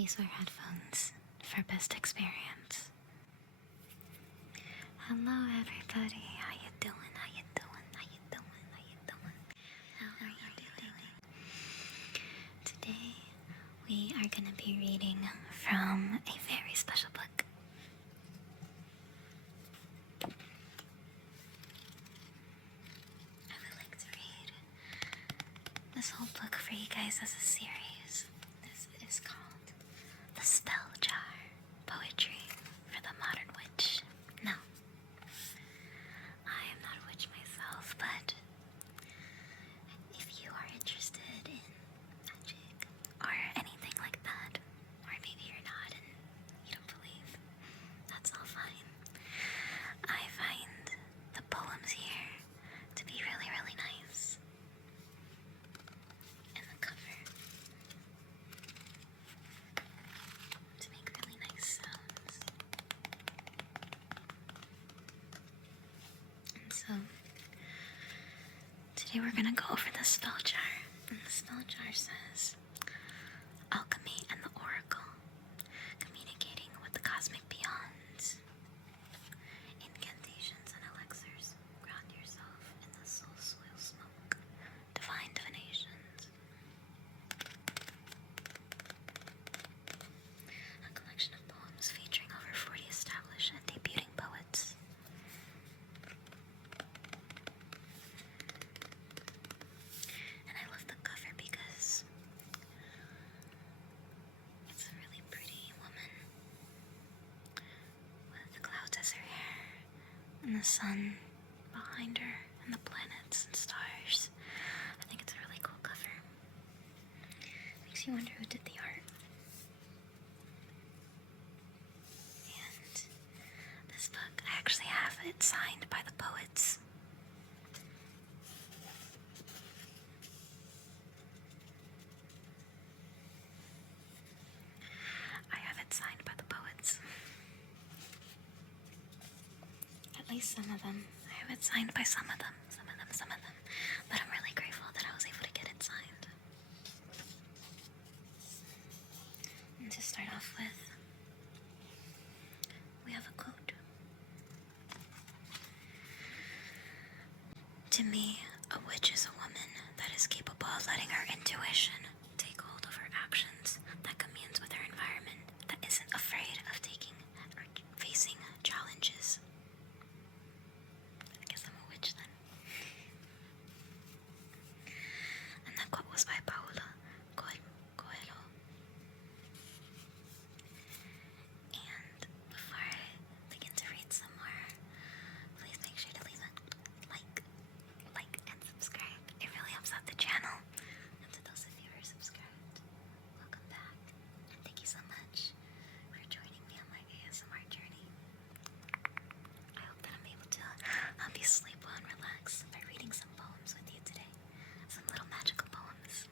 please wear headphones for best experience. Hello everybody, how you doing? How you doing? How you doing? How you doing? How are you doing? Today we are going to be reading from a very special book. I would like to read this whole book for you guys as a series. This is called The Spell Jar, Poetry for the Modern Witch. Now, I am not a witch myself, but if you are interested in magic or anything like that, or maybe you're not and you don't believe, that's all fine. I find the poems here to be really, really nice. And the cover to make really nice sounds. And so, today we're gonna go over the spell jar. And the spell jar says, Alchemy and the Oracle, communicating with the cosmic beyond. Incantations and elixirs, ground yourself in the soul soil smoke. Divine divinations. A collection of poems featuring over 40 established and debuting poets. And I love the cover because it's a really pretty woman with the clouds as her hair and the sun behind her and the planets and stars. I think it's a really cool cover. Makes you wonder who did the art. And this book, I actually have it signed by the poets. I have it signed by the poets. At least some of them. I have it signed by some of them. But I'm really grateful that I was able to get it signed. And to start off with, we have a quote. To me, a witch is a woman that is capable of letting her intuition take hold of her actions, that communes with her environment, that isn't afraid of taking or facing challenges. I guess I'm a witch then. And that quote was by Paula Coelho. And before I begin to read some more, please make sure to leave a like and subscribe. It really helps out the channel. And to those of you who are subscribed, welcome back. And thank you so much for joining me on my ASMR journey. I hope that I'm able to help you sleep well and relax by reading some poems with you today. Some little magical poems.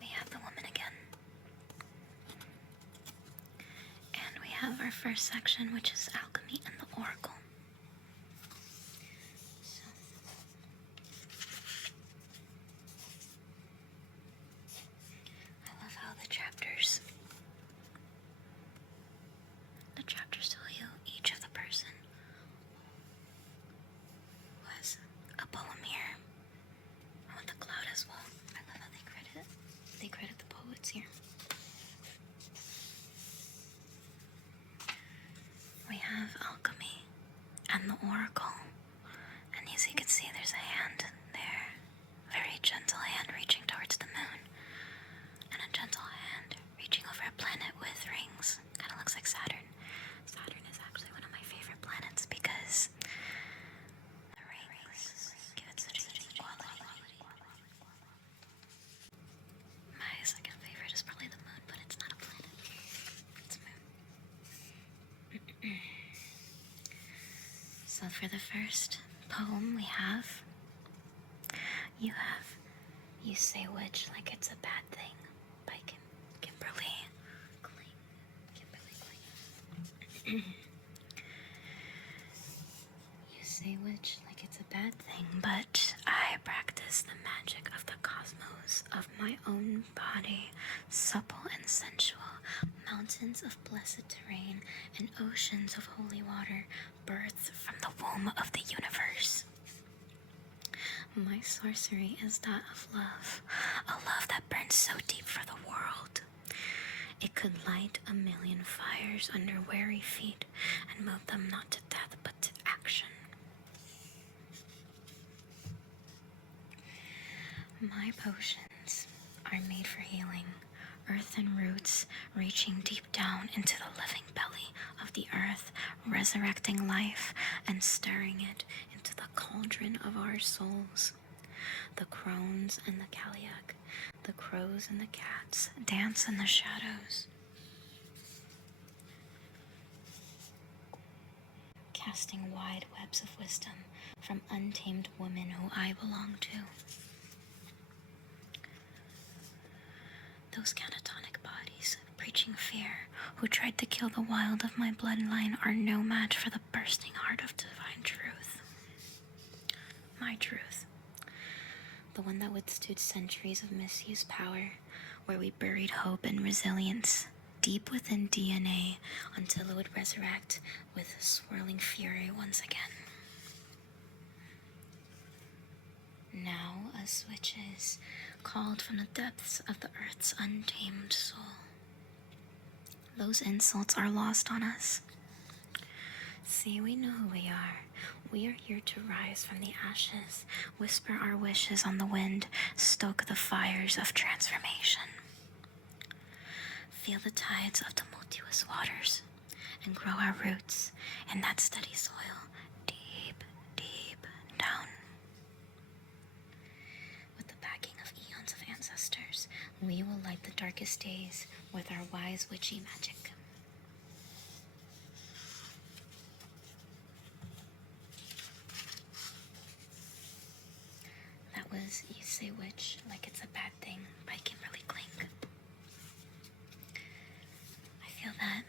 We have the woman again. And we have our first section, which is Alchemy and the Oracle. So, I love how the chapters tell you each of the person was a poem here. And with the cloud as well. I love how they credit the poets here. We have Alchemy and the Oracle. And as you can see, there's a hand there. Very gentle hand reaching towards the moon. And a gentle hand reaching over a planet with rings. Kind of looks like Saturn. Saturn is actually one of my favorite planets because the rings give it such a unique quality. My second favorite is probably the moon, but it's not a planet. It's a moon. So for the first poem we have, You Say Witch Like It's a Bad Thing by Kimberly Clayton. say which like it's a bad thing, but I practice the magic of the cosmos, of my own body, supple and sensual, mountains of blessed terrain, and oceans of holy water, birthed from the womb of the universe. My sorcery is that of love, a love that burns so deep for the world. It could light a million fires under weary feet and move them not to death but to action. My potions are made for healing, earthen roots reaching deep down into the living belly of the earth, resurrecting life and stirring it into the cauldron of our souls. The crones and the caliac, the crows and the cats dance in the shadows, casting wide webs of wisdom from untamed women who I belong to. Those catatonic bodies, preaching fear, who tried to kill the wild of my bloodline, are no match for the bursting heart of divine truth. My truth. The one that withstood centuries of misused power, where we buried hope and resilience deep within DNA until it would resurrect with swirling fury once again. Now a switch is called from the depths of the earth's untamed soul. Those insults are lost on us. See, we know who we are. We are here to rise from the ashes, whisper our wishes on the wind, stoke the fires of transformation. Feel the tides of tumultuous waters, and grow our roots in that steady soil, deep, deep down. With the backing of eons of ancestors, we will light the darkest days with our wise witchy magic. That was You Say Witch Like It's a Bad Thing by Kimberly Klink. I feel that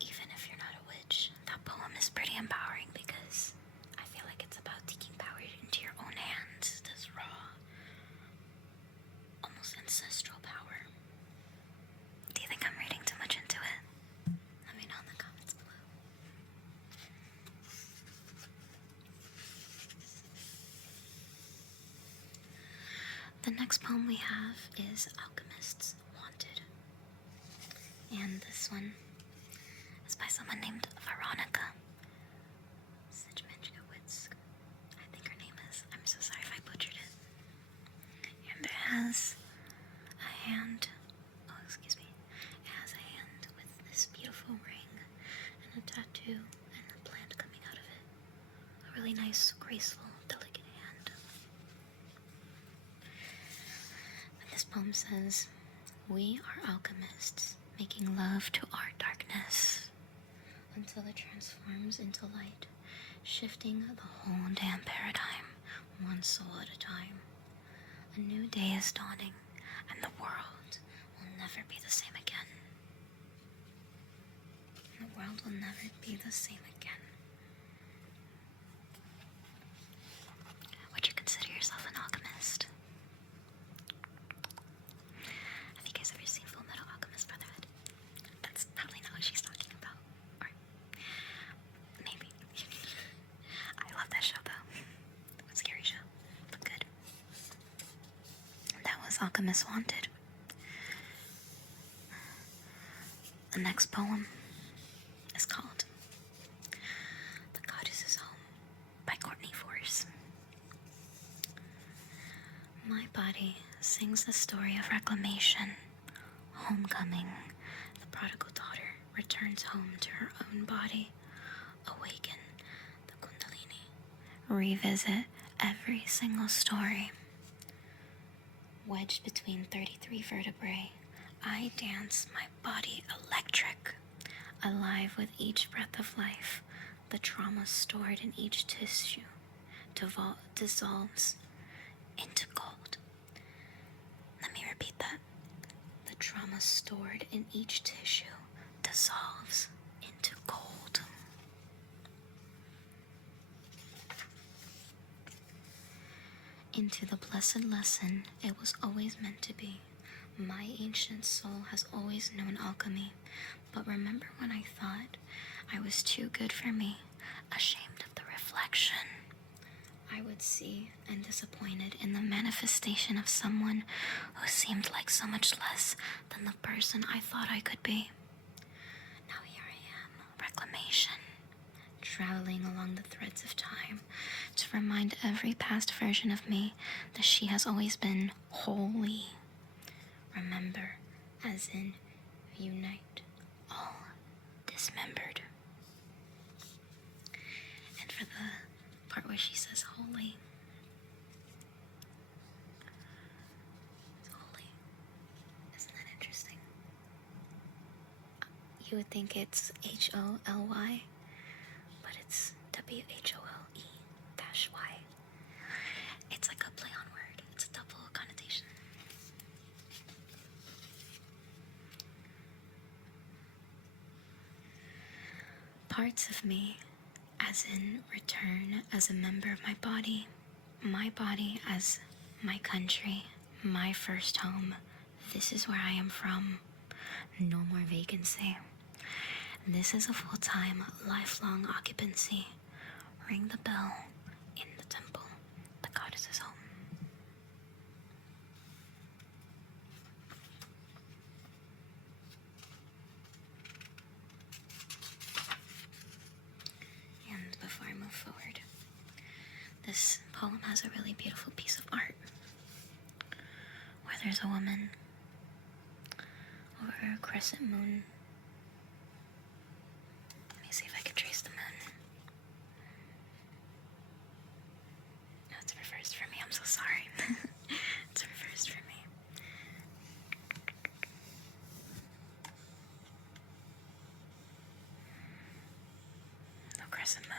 even if you're not a witch, that poem is pretty empowering because I feel like it's about taking power into your own hands, this raw, almost ancestral power. Do you think I'm reading too much into it? Let me know in the comments below. The next poem we have is Alchemist's Wanted. And this one is by someone named Veronica Sejmenskowitz. I think her name is. I'm so sorry if I butchered it. And it has a hand. Oh, excuse me. It has a hand with this beautiful ring and a tattoo and a plant coming out of it. A really nice, graceful, delicate hand. But this poem says, "We are alchemists, making love to our darkness until it transforms into light, shifting the whole damn paradigm, one soul at a time. A new day is dawning, and the world will never be the same again. The world will never be the same again." Would you consider yourself an alchemist? Have you guys ever seen Full Metal Alchemist Brotherhood? That's probably not what she's talking about. Or maybe. I love that show though. It's a scary show. But good. That was Alchemist Wanted. The next poem is called The Goddess's Home by Courtney Force. My body sings the story of reclamation, homecoming. The prodigal daughter returns home to her own body, awaken the Kundalini, revisit every single story. Wedged between 33 vertebrae, I dance my body electric, alive with each breath of life. The trauma stored in each tissue dissolves into gold. Let me repeat that. The trauma stored in each tissue dissolves into gold. into the blessed lesson it was always meant to be. My ancient soul has always known alchemy, but remember when I thought I was too good for me, ashamed of the reflection I would see and disappointed in the manifestation of someone who seemed like so much less than the person I thought I could be. Now here I am, reclamation, traveling along the threads of time to remind every past version of me that she has always been holy. Remember, as in unite, all dismembered. And for the part where she says holy, it's holy. Isn't that interesting? You would think it's Holy, but it's WHOLE-Y. It's like a play on word. It's a double connotation. Parts of me, as in return as a member of my body as my country, my first home. This is where I am from. No more vacancy. This is a full-time, lifelong occupancy. Ring the bell in the temple. The goddess's home. And before I move forward, this poem has a really beautiful piece of art where there's a woman over a crescent moon. Let me see if I can trace the moon. No, it's reversed for me. I'm so sorry. It's reversed for me. No crescent moon.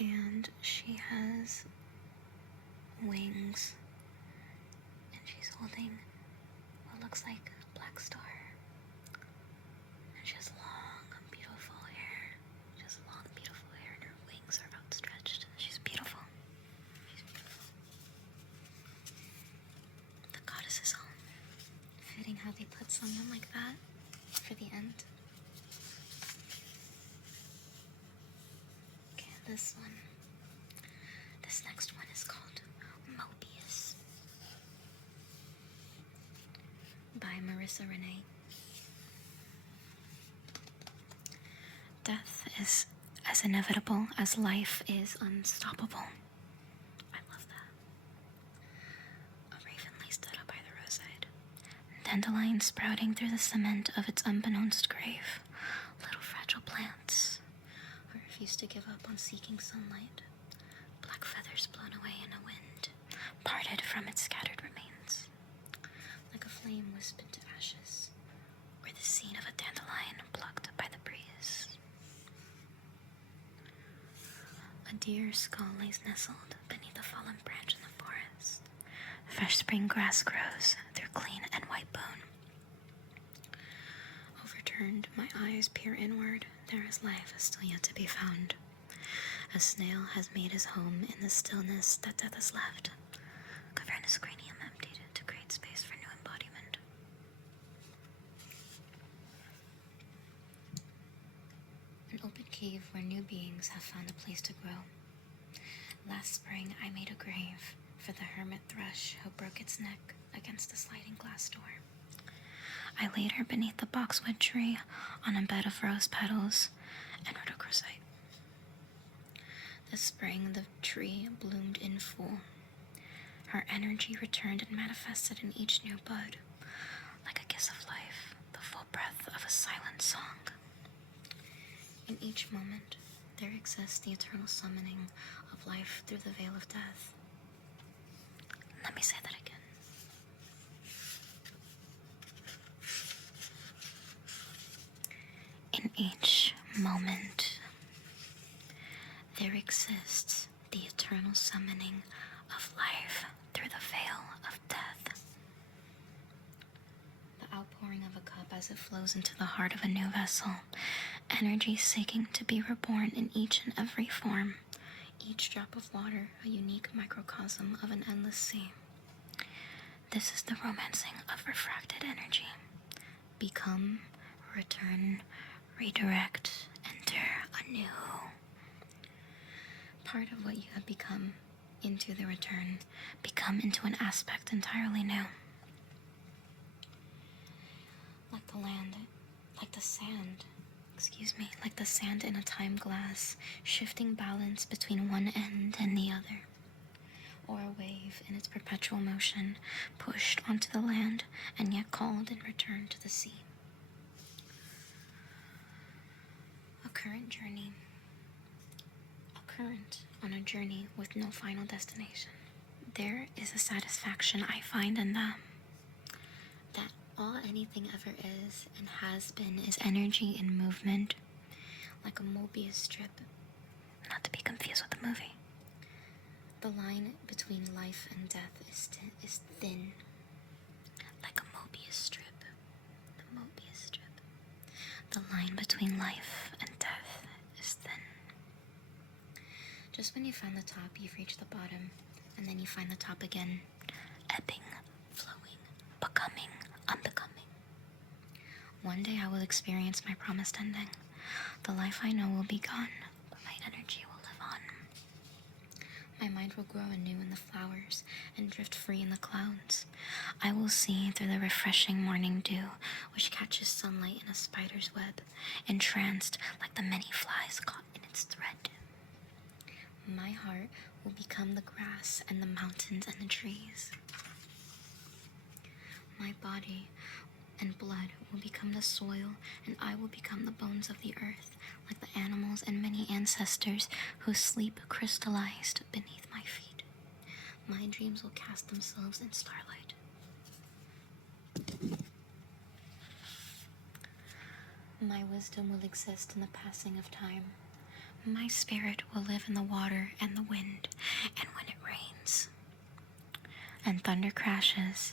And she has wings, and she's holding what looks like a black star. And she has long, beautiful hair. She has long, beautiful hair, and her wings are outstretched. She's beautiful. She's beautiful. The goddess's home. Fitting how they put someone like that for the end. This one. This next one is called Mobius by Marissa Renee. Death is as inevitable as life is unstoppable. I love that. A raven lay stood up by the roadside, dandelion sprouting through the cement of its unbeknownst grave, little fragile plants who refused to give up on seeking sunlight, black feathers blown away in a wind, parted from its scattered remains, like a flame wisped to ashes, or the scene of a dandelion plucked by the breeze. A deer's skull lays nestled beneath a fallen branch in the forest. Fresh spring grass grows through clean and white bone. Overturned, my eyes peer inward. There is life still yet to be found. A snail has made his home in the stillness that death has left. Cavernous cranium emptied to create space for new embodiment. An open cave where new beings have found a place to grow. Last spring I made a grave for the hermit thrush who broke its neck against the sliding glass door. I laid her beneath the boxwood tree on a bed of rose petals and rhodochrosite. This spring the tree bloomed in full. Her energy returned and manifested in each new bud, like a kiss of life, the full breath of a silent song. In each moment, there exists the eternal summoning of life through the veil of death. Let me say that again. In each moment, there exists the eternal summoning of life through the veil of death. The outpouring of a cup as it flows into the heart of a new vessel, energy seeking to be reborn in each and every form, each drop of water a unique microcosm of an endless sea. This is the romancing of refracted energy. Become, return, redirect, enter anew. Part of what you have become into the return, become into an aspect entirely new. Like the land, like the sand, like the sand in a time glass, shifting balance between one end and the other. Or a wave in its perpetual motion, pushed onto the land and yet called in return to the sea. A current on a journey with no final destination. There is a satisfaction I find in that all anything ever is and has been is energy in movement, like a Mobius strip, not to be confused with the movie. The line between life and death is thin, like a Mobius strip. The Mobius strip. The line between life and death is thin. Just when you find the top, you've reached the bottom, and then you find the top again, ebbing, flowing, becoming, unbecoming. One day I will experience my promised ending. The life I know will be gone, but my energy will live on. My mind will grow anew in the flowers and drift free in the clouds. I will see through the refreshing morning dew, which catches sunlight in a spider's web, entranced like the many flies caught in its thread. My heart will become the grass and the mountains and the trees. My body and blood will become the soil, and I will become the bones of the earth, like the animals and many ancestors who sleep crystallized beneath my feet. My dreams will cast themselves in starlight. My wisdom will exist in the passing of time. My spirit will live in the water and the wind, and when it rains and thunder crashes,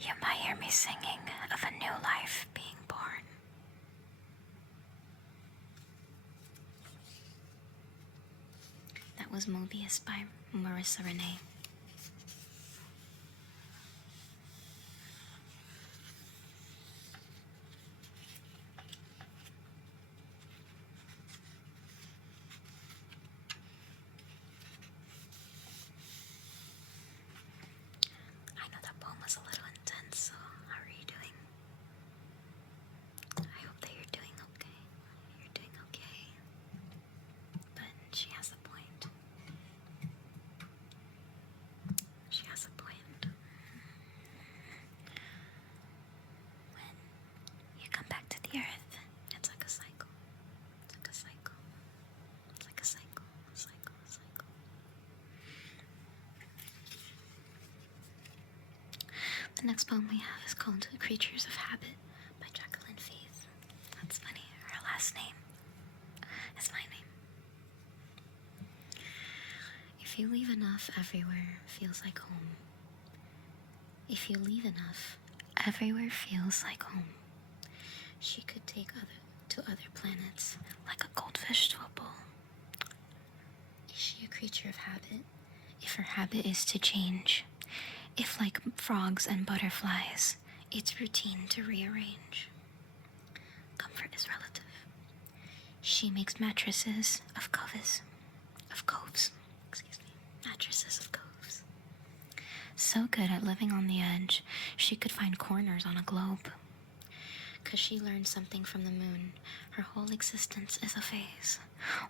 you might hear me singing of a new life being born. That was Mobius by Marissa Renee. I know that poem was a little intense, so how are you doing? I hope that you're doing okay. You're doing okay. But she has a point. She has a point. When you come back to the earth, it's like a cycle. It's like a cycle. It's like a cycle. A cycle. A cycle. The next poem we have is called Creatures of Habit by Jacqueline Faith. That's funny. Her last name is my name. If you leave enough, everywhere feels like home. If you leave enough, everywhere feels like home. She could take to other planets like a goldfish to a bowl. Is she a creature of habit? If her habit is to change, if like frogs and butterflies, it's routine to rearrange. Comfort is relative. She makes mattresses of coves. Mattresses of coves. So good at living on the edge, she could find corners on a globe. 'Cause she learned something from the moon. Her whole existence is a phase.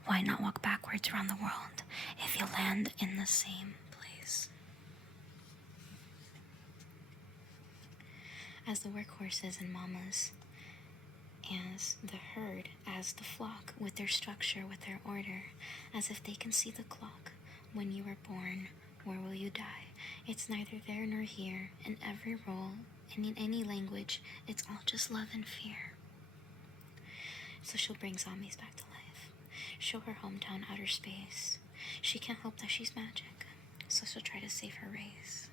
Why not walk backwards around the world if you land in the same place? As the workhorses and mamas, as the herd, as the flock, with their structure, with their order, as if they can see the clock. When you were born, where will you die? It's neither there nor here, in every role, and in any language, it's all just love and fear. So she'll bring zombies back to life, show her hometown outer space. She can't help that she's magic, so she'll try to save her race.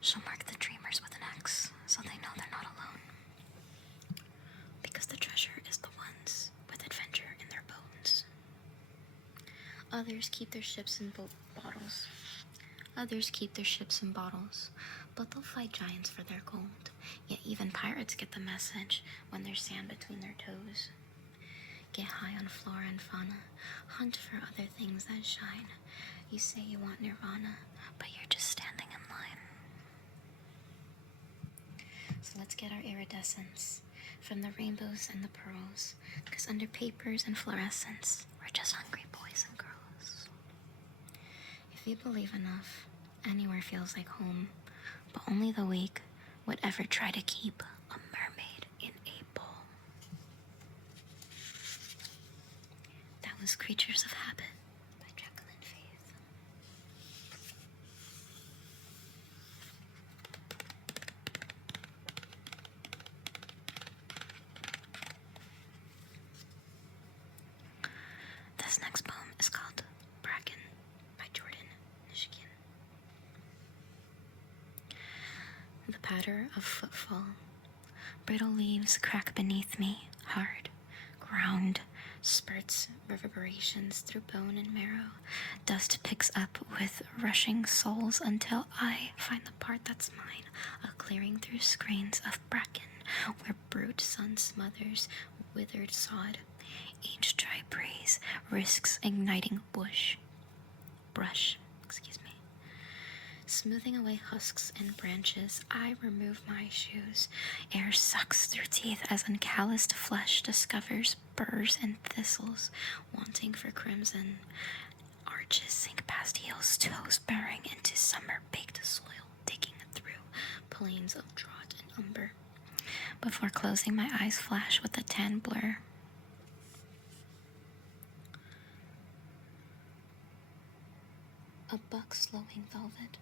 She'll mark the dreamers with an X, so they know they're not alone. Because the treasure is the ones with adventure in their bones. Others keep their ships in bottles. Others keep their ships in bottles, but they'll fight giants for their gold. Yet even pirates get the message when there's sand between their toes. Get high on flora and fauna, hunt for other things that shine. You say you want nirvana, but you're just standing in line. So let's get our iridescence from the rainbows and the pearls, because under papers and fluorescence, we're just hungry boys and girls. If you believe enough, anywhere feels like home, but only the weak would ever try to keep a mermaid in a bowl. That was Creatures of Habit by Jacqueline Faith. This next poem is called Bracken by Jordan Nishkian. The patter of footfall. Brittle leaves crack beneath me, hard, ground, spurts, reverberations through bone and marrow. Dust picks up with rushing souls until I find the part that's mine, a clearing through screens of bracken, where brute sun smothers withered sod. Each dry breeze risks igniting brush. Smoothing away husks and branches, I remove my shoes. Air sucks through teeth as uncalloused flesh discovers burrs and thistles, wanting for crimson. Arches sink past heels, toes bearing into summer-baked soil, digging through plains of drought and umber. Before closing, my eyes flash with a tan blur. A buck slowing velvet.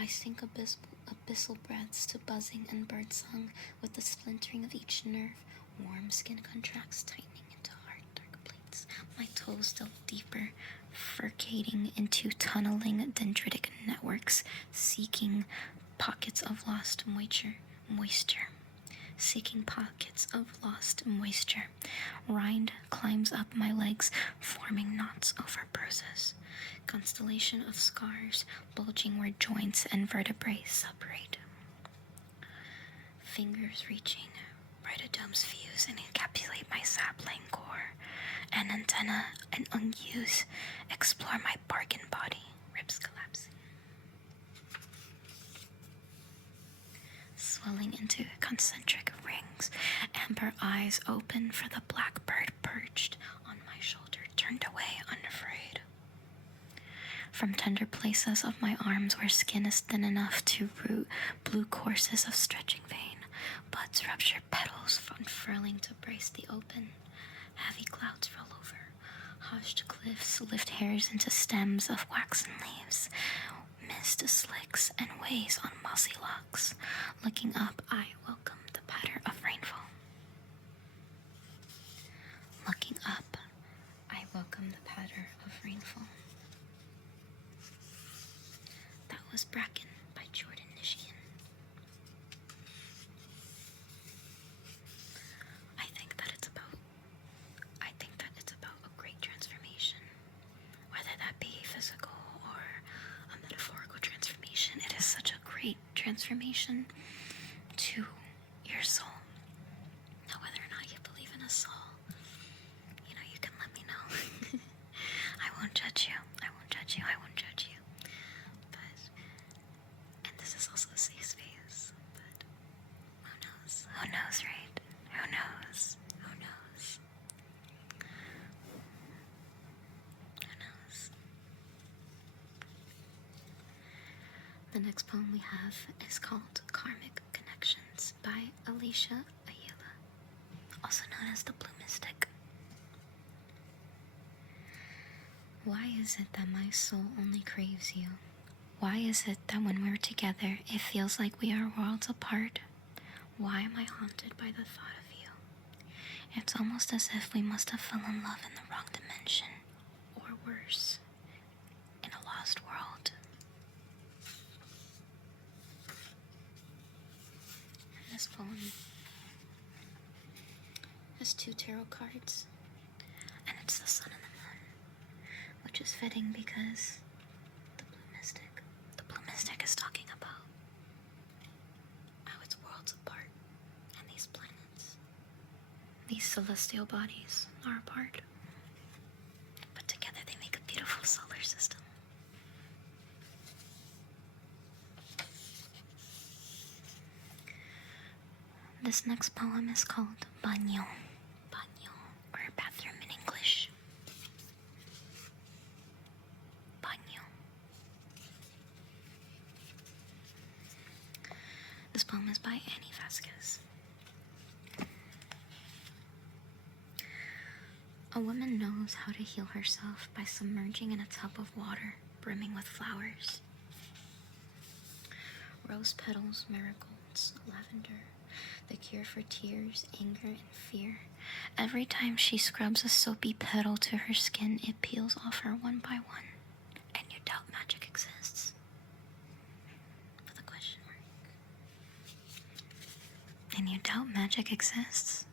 I sink abyssal breaths to buzzing and birdsong with the splintering of each nerve. Warm skin contracts, tightening into hard, dark plates. My toes delve deeper, furcating into tunneling dendritic networks, seeking pockets of lost moisture. Seeking pockets of lost moisture. Rind climbs up my legs, forming knots over bruises. Constellation of scars, bulging where joints and vertebrae separate. Fingers reaching, rhytodomes fuse and encapsulate my sapling core. An antenna and unused explore my bargain body, ribs collapsing. Swelling into concentric rings, amber eyes open for the blackbird perched on my shoulder, turned away unafraid. From tender places of my arms where skin is thin enough to root blue courses of stretching vein, buds rupture petals unfurling to brace the open. Heavy clouds roll over. Hushed cliffs lift hairs into stems of waxen leaves. Mist slicks and weighs on mossy locks. Looking up, I welcome the patter of rainfall. Looking up, I welcome the patter of rainfall. That was Bracken by Jordan Nishkian. I think that it's about a great transformation. Whether that be physical or a metaphorical transformation, it is such a great transformation to your soul. Now, whether or not you believe in a soul, you can let me know. I won't judge you. And this is also a safe space, but who knows, right? Who knows? The next poem we have is called Karmic Connections by Alicia Ayala, also known as the Blue Mystic. Why is it that my soul only craves you? Why is it that when we're together, it feels like we are worlds apart? Why am I haunted by the thought of you? It's almost as if we must have fallen in love in the wrong dimension, or worse, in a lost world. This poem has 2 tarot cards, and it's the sun and the moon, which is fitting because the Blue Mystic is talking about how it's worlds apart, and these planets, these celestial bodies, are apart. But together they make a beautiful solar system. This next poem is called Baño, or bathroom in English. Baño. This poem is by Annie Vasquez. A woman knows how to heal herself by submerging in a tub of water brimming with flowers. Rose petals, marigolds, lavender, the cure for tears, anger, and fear. Every time she scrubs a soapy petal to her skin, it peels off her one by one. And you doubt magic exists? With a question mark. And you doubt magic exists?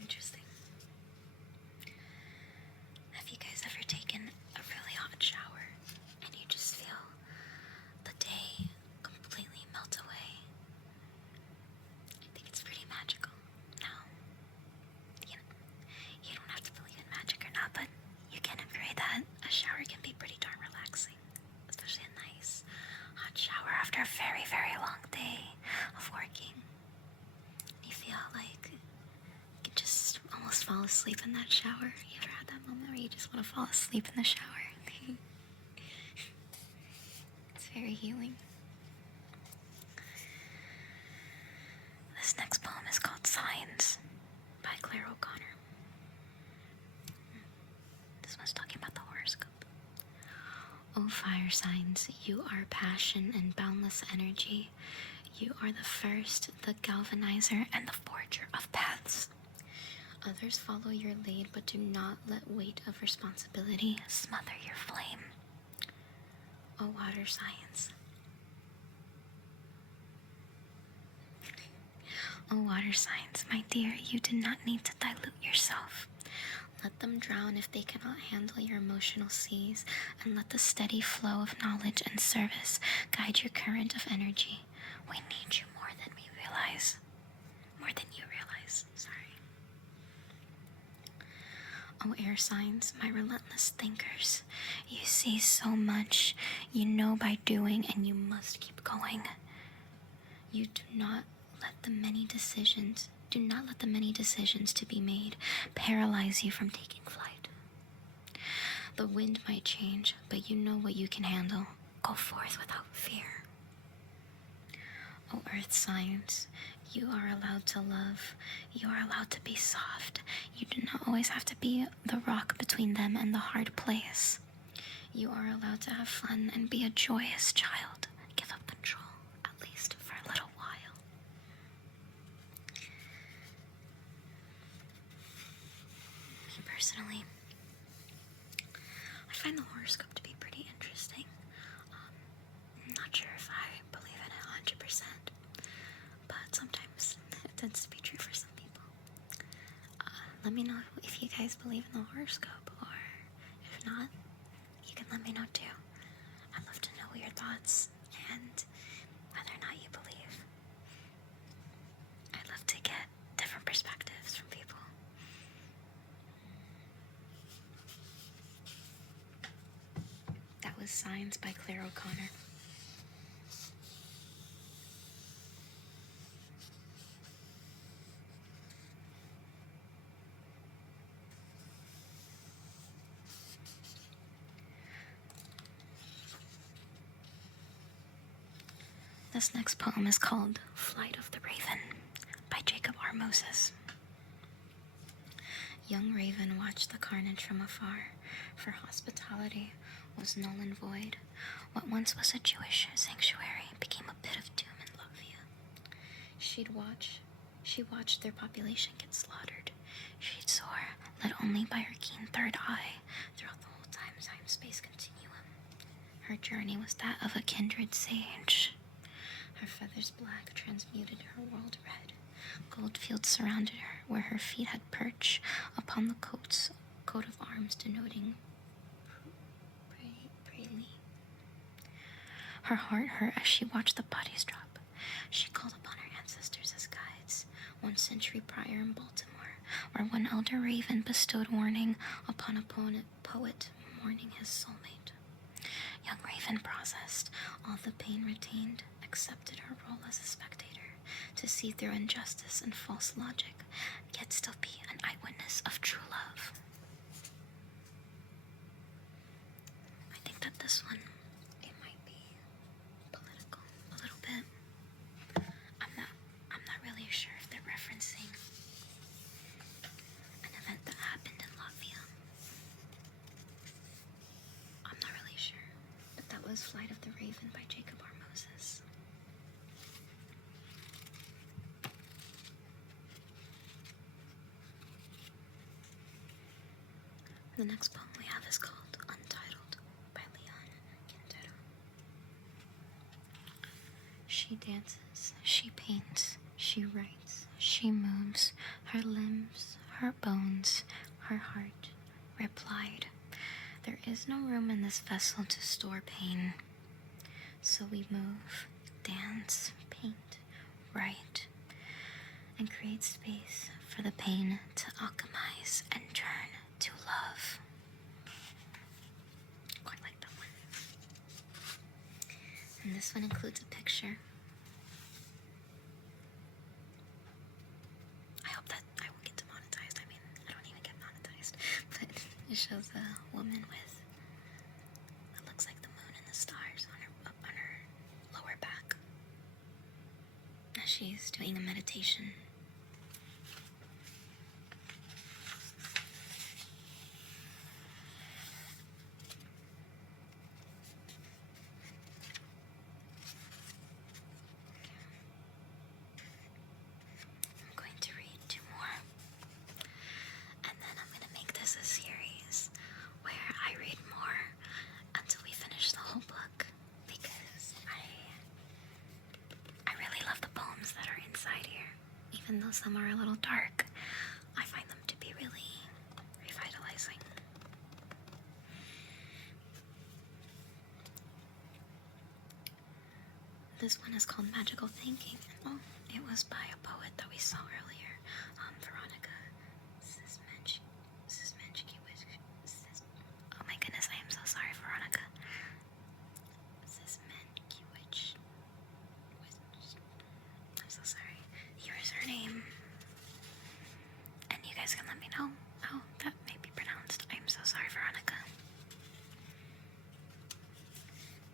Interesting. Have you guys ever taken a really hot shower and you just feel the day completely melt away? I think it's pretty magical. Now, you don't have to believe in magic or not, but you can agree that a shower can be pretty darn relaxing, especially a nice hot shower after a very, very long day of working. You feel like you can just almost fall asleep in that shower. You ever had that moment where you just want to fall asleep in the shower? It's very healing. This next poem is called Signs by Claire O'Connor. This one's talking about the horoscope. Oh, fire signs, you are passion and boundless energy. You are the first, the galvanizer, and the forger of paths. Others follow your lead, but do not let weight of responsibility smother your flame. Oh, water signs. Oh, water signs, my dear, you do not need to dilute yourself. Let them drown if they cannot handle your emotional seas, and let the steady flow of knowledge and service guide your current of energy. We need you more than we realize. More than you realize, sorry. Oh, air signs, my relentless thinkers. You see so much, you know by doing, and you must keep going. You do not let the many decisions to be made paralyze you from taking flight. The wind might change, but you know what you can handle. Go forth without fear. Oh, earth signs, you are allowed to love. You are allowed to be soft. You do not always have to be the rock between them and the hard place. You are allowed to have fun and be a joyous child. Give up control, at least for a little while. Me personally, I find the horoscope to be pretty interesting. I'm not sure if I believe in it 100%, but sometimes it tends to be true for some people. Let me know if you guys believe in the horoscope, or if not, you can let me know too. I'd love to know your thoughts and whether or not you believe. I'd love to get different perspectives from people. That was Signs by Claire O'Connor. This next poem is called Flight of the Raven by Jacob R. Moses. Young Raven watched the carnage from afar, for hospitality was null and void. What once was a Jewish sanctuary became a bit of doom and Latvia. She watched their population get slaughtered. She'd soar, led only by her keen third eye, throughout the whole time-space continuum. Her journey was that of a kindred sage. Her feathers black transmuted her world red. Gold fields surrounded her, where her feet had perch upon the coast coat of arms denoting Prelude. Her heart hurt as she watched the bodies drop. She called upon her ancestors as guides, 1 century prior in Baltimore, where one elder raven bestowed warning upon a poet mourning his soulmate. Young Raven processed all the pain retained, accepted her role as a spectator, to see through injustice and false logic, yet still be an eyewitness of true love. I think that this one, it might be political a little bit. I'm not really sure if they're referencing an event that happened in Latvia. I'm not really sure, but that was Flight of the Raven by Jacob R. Moses. The next poem we have is called Untitled by Leon Quintero. She dances, she paints, she writes, she moves, her limbs, her bones, her heart replied. There is no room in this vessel to store pain. So we move, dance, paint, write, and create space for the pain to alchemize and turn to love. Quite like that one. And this one includes a picture. I hope that I won't get demonetized. I mean, I don't even get monetized. But it shows a woman with, it looks like the moon and the stars on her lower back, as she's doing a meditation. Even though some are a little dark, I find them to be really revitalizing. This one is called Magical Thinking. Oh, it was by a poet that we saw earlier, Veronica Oh my goodness, I am so sorry, Veronica. I'm so sorry. Here's her name. And you guys can let me know how that may be pronounced. I'm so sorry, Veronica.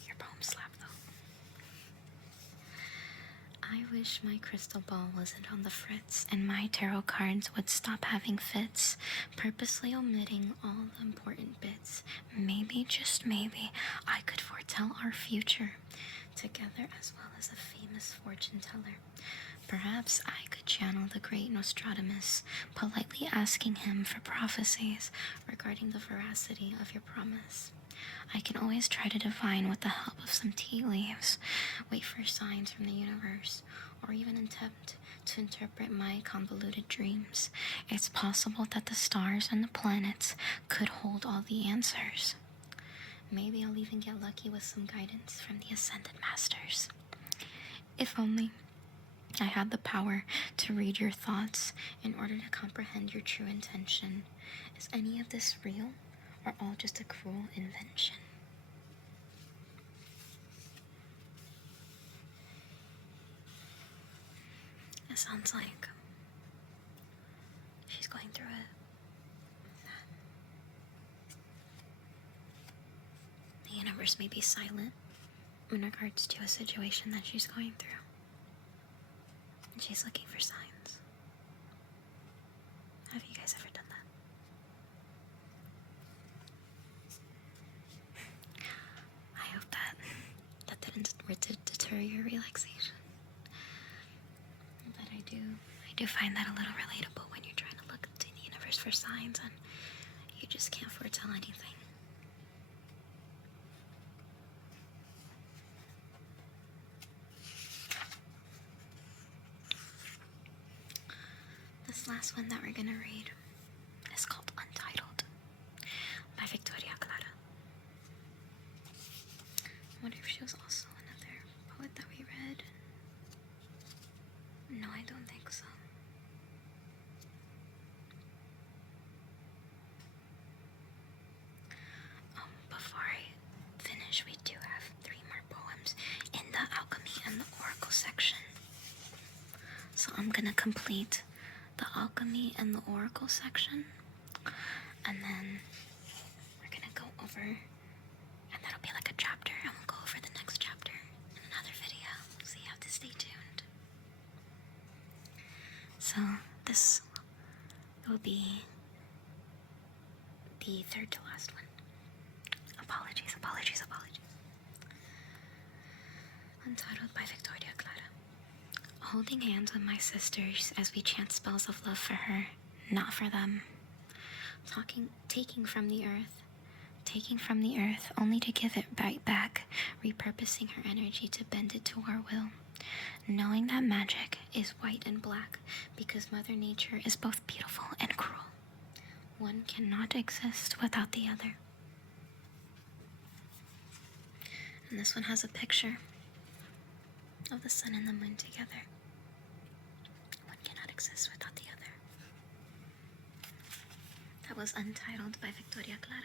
Your poem slapped though. I wish my crystal ball wasn't on the fritz and my tarot cards would stop having fits, purposely omitting all the important bits. Maybe, just maybe, I could foretell our future together as well as a famous fortune teller. Perhaps I could channel the great Nostradamus, politely asking him for prophecies regarding the veracity of your promise. I can always try to divine with the help of some tea leaves, wait for signs from the universe, or even attempt to interpret my convoluted dreams. It's possible that the stars and the planets could hold all the answers. Maybe I'll even get lucky with some guidance from the Ascended Masters. If only I had the power to read your thoughts in order to comprehend your true intention. Is any of this real, or all just a cruel invention? It sounds like she's going through it. The universe may be silent in regards to a situation that she's going through. And she's looking for signs. Have you guys ever done that? I hope that didn't deter your relaxation. But I do find that a little relatable when you're trying to look to the universe for signs and you just can't foretell anything. This last one that we're gonna read is called Untitled think so. Before I finish, we do have 3 more poems in the Alchemy and the Oracle section. So I'm gonna complete the Alchemy and the Oracle section, and then we're gonna go over, and that'll be like a chapter, and we'll go over the next chapter in another video, so you have to stay tuned. So this will be the third to last one. Apologies. Untitled by Victoria Clara. Holding hands with my sisters as we chant spells of love for her, not for them. Taking from the earth, only to give it right back, repurposing her energy to bend it to our will. Knowing that magic is white and black because Mother Nature is both beautiful and cruel. One cannot exist without the other. And this one has a picture of the sun and the moon together. One cannot exist without the other. That was Untitled by Victoria Clara.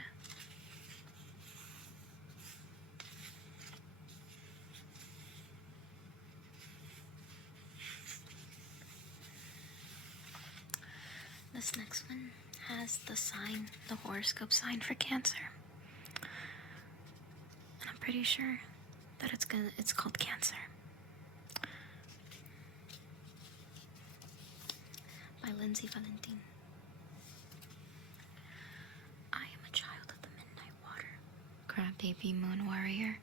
This next one has the horoscope sign for Cancer. And I'm pretty sure that it's called Cancer. By Lindsay Valentine. I am a child of the midnight water. Crab baby moon warrior,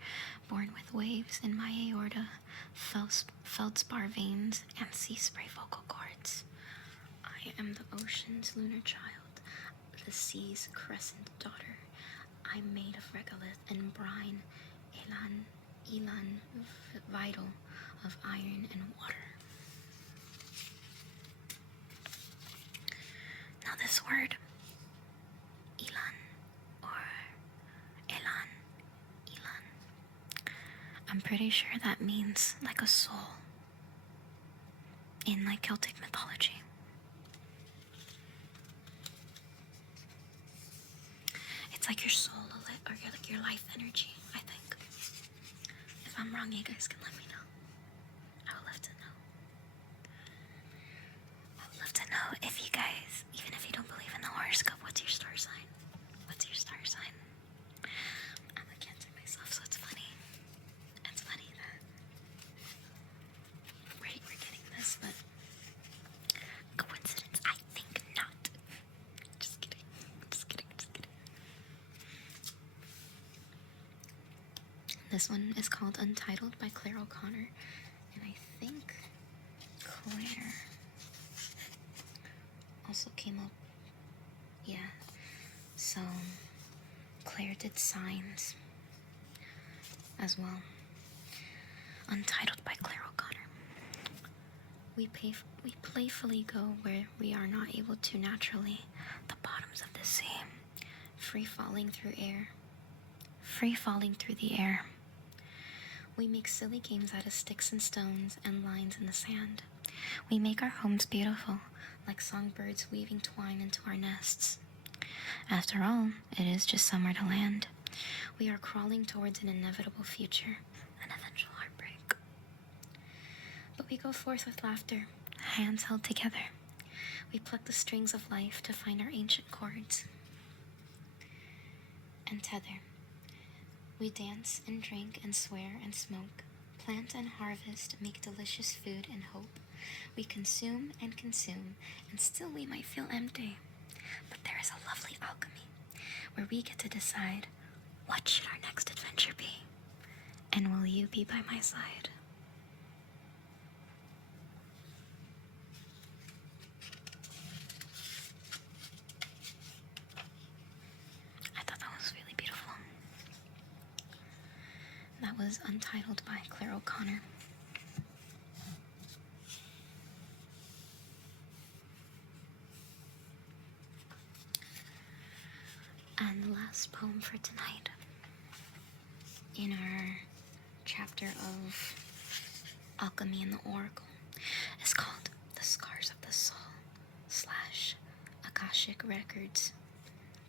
born with waves in my aorta, feldspar veins, and sea spray vocal cords. I am the ocean's lunar child, the sea's crescent daughter. I'm made of regolith and brine, elan, vital of iron and water. Now this word, elan, I'm pretty sure that means like a soul in like Celtic mythology. It's like your soul or like your life energy, I think. If I'm wrong, you guys can let me know. I would love to know. I would love to know if you guys, even if you don't believe in the horoscope, what's your star sign? What's your star sign? I'm a Cancer myself, so it's funny. It's funny that we're getting this, but coincidence? I think not. Just kidding. This one is called Untitled by Claire O'Connor, and I think Claire also came up, yeah, so Claire did signs as well. Untitled by Claire O'Connor. We playfully go where we are not able to naturally, the bottoms of the sea, free falling through the air. We make silly games out of sticks and stones and lines in the sand. We make our homes beautiful, like songbirds weaving twine into our nests. After all, it is just somewhere to land. We are crawling towards an inevitable future, an eventual heartbreak. But we go forth with laughter, hands held together. We pluck the strings of life to find our ancient chords and tether. We dance and drink and swear and smoke, plant and harvest, make delicious food and hope. We consume, and still we might feel empty. But there is a lovely alchemy, where we get to decide, what should our next adventure be? And will you be by my side? I thought that was really beautiful. That was Untitled by Claire O'Connor. And the last poem for tonight in our chapter of Alchemy and the Oracle is called The Scarlet. Akashic Records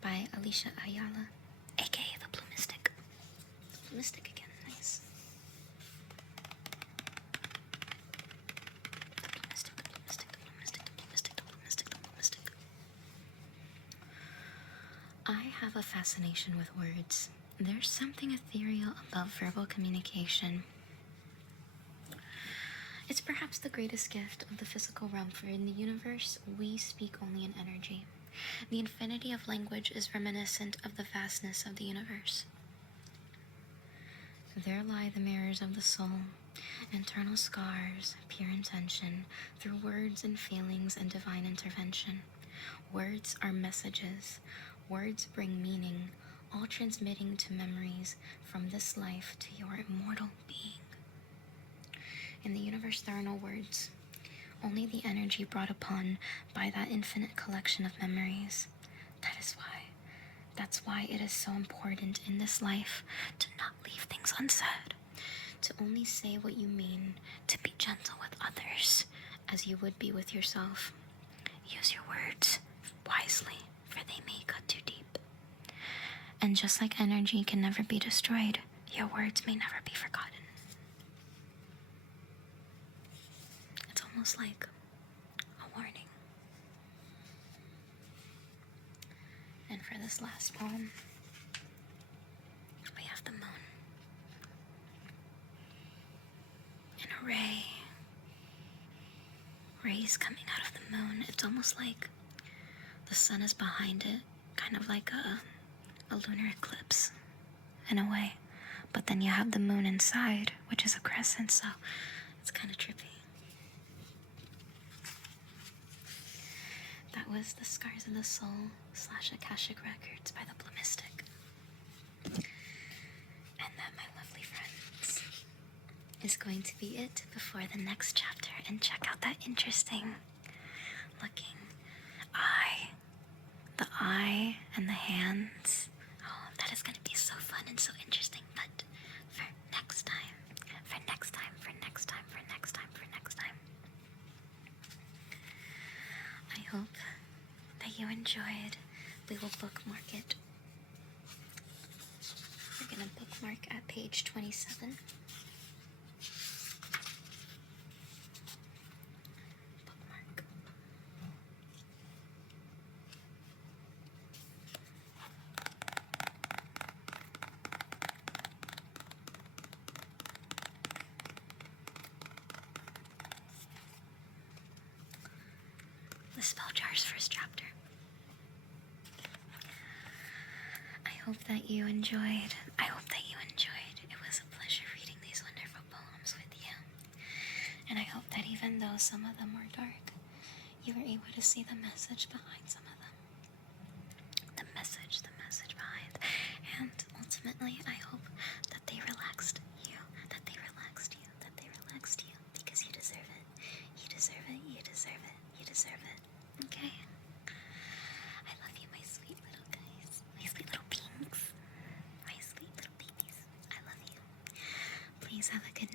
by Alicia Ayala, aka the Blue Mystic. Blue Mystic again, nice. The Blue Mystic, the Blue Mystic, the Blue Mystic, the Blue Mystic, the Blue Mystic, the Blue Mystic. I have a fascination with words. There's something ethereal about verbal communication. It's perhaps the greatest gift of the physical realm, for in the universe, we speak only in energy. The infinity of language is reminiscent of the vastness of the universe. There lie the mirrors of the soul, internal scars, pure intention, through words and feelings and divine intervention. Words are messages. Words bring meaning, all transmitting to memories from this life to your immortal being. In the universe, there are no words, only the energy brought upon by that infinite collection of memories. That's why it is so important in this life to not leave things unsaid, to only say what you mean, to be gentle with others as you would be with yourself. Use your words wisely, for they may cut too deep. And just like energy can never be destroyed, your words may never be forgotten. It's almost like a warning. And for this last poem, we have the moon. An array. Rays coming out of the moon. It's almost like the sun is behind it, kind of like a lunar eclipse in a way. But then you have the moon inside, which is a crescent, so it's kind of trippy. That was The Scars of the Soul / Akashic Records by the Blue Mystic. And that, my lovely friends, is going to be it before the next chapter. And check out that interesting looking eye. The eye and the hands. Oh, that is going to be so fun and so interesting. But for next time, I hope that you enjoyed. We will bookmark it. We're going to bookmark at page 27. Bookmark. The Spell Jar's first chapter. I hope that you enjoyed. It was a pleasure reading these wonderful poems with you. And I hope that even though some of them were dark, you were able to see the message behind some of them. The message behind. And ultimately, I hope that they relaxed you, because you deserve it. You deserve it. Okay? I love you, my sweet little guys. My sweet little pinks. My sweet little babies. I love you. Please have a good